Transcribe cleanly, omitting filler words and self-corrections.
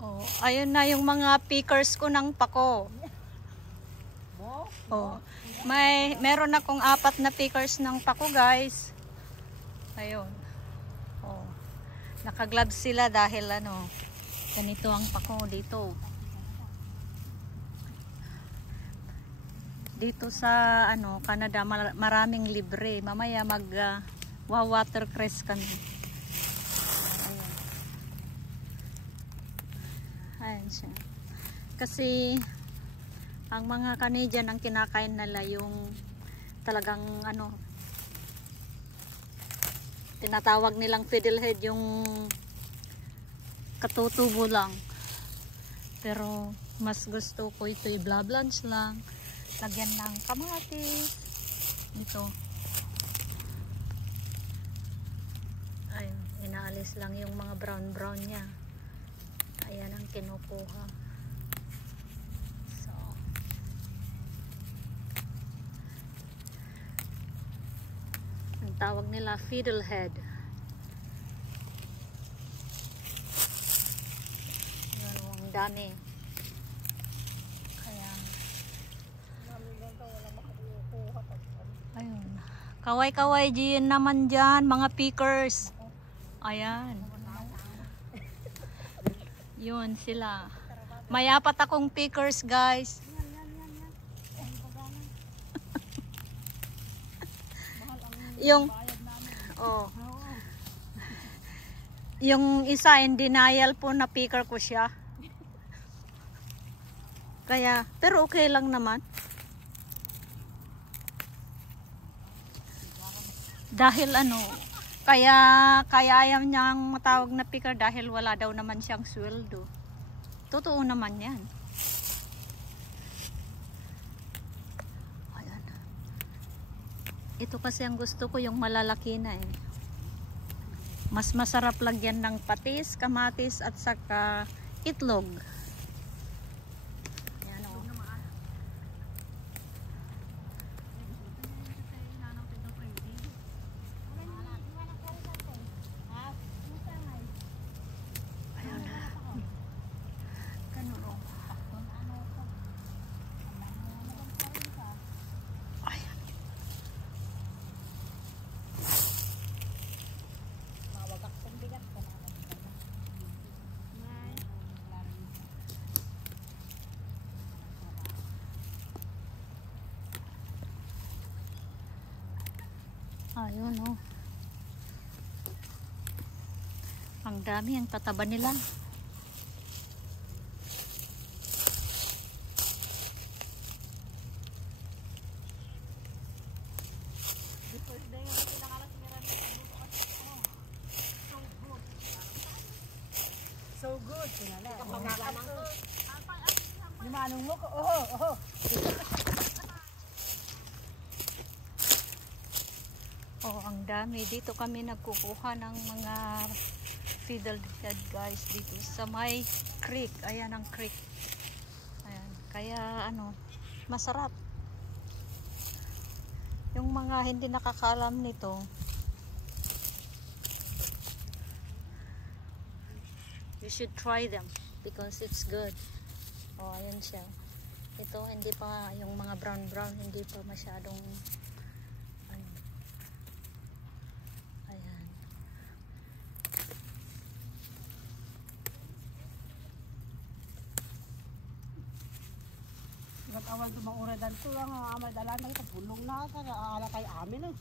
Oh, ayun na yung mga pickers ko ng pako. Oh, meron akong 4 na pickers ng pako, guys. Ayun. Oh. Naka-gloves sila dahil ganito ang pako dito. Dito sa Canada maraming libre. Mamaya watercress kami. Ayan siya. Kasi ang mga Canadian ang kinakain nila yung talagang tinatawag nilang fiddlehead, yung katutubo lang. Pero mas gusto ko ito i-blanch lang. Lagyan ng kamatis. Ito. Ayun, inaalis lang yung mga brown niya. Ayan ang kinukuha. So, ang tawag nila fiddlehead. Ayan, ang dami. Ayun. Kaway-kaway diyan naman dyan, mga pickers. Ayan. Yun sila. May 4 akong pickers, guys. Yung isa in denial po na picker ko siya. Kaya, pero okay lang naman. Dahil kaya ayaw niyang matawag na picker dahil wala daw naman siyang sweldo. Totoo naman yan. Ayan. Ito kasi ang gusto ko, yung malalaki na eh. Mas masarap lagyan ng patis, kamatis at saka itlog. Ayun ang dami, ang tataba nila. So good. Manong mo ko. Oh. Oh, ang dami. Dito kami nagkukuha ng mga fiddlehead, guys, dito sa may creek. Ayan ang creek. Ayan. Kaya masarap. Yung mga hindi nakakaalam nito, you should try them because it's good. Oh, ayan siya. Ito hindi pa, yung mga brown hindi pa masyadong Nag-awal ito mga uradan ito lang. Amal dalan ng pulong na. Ala kay amin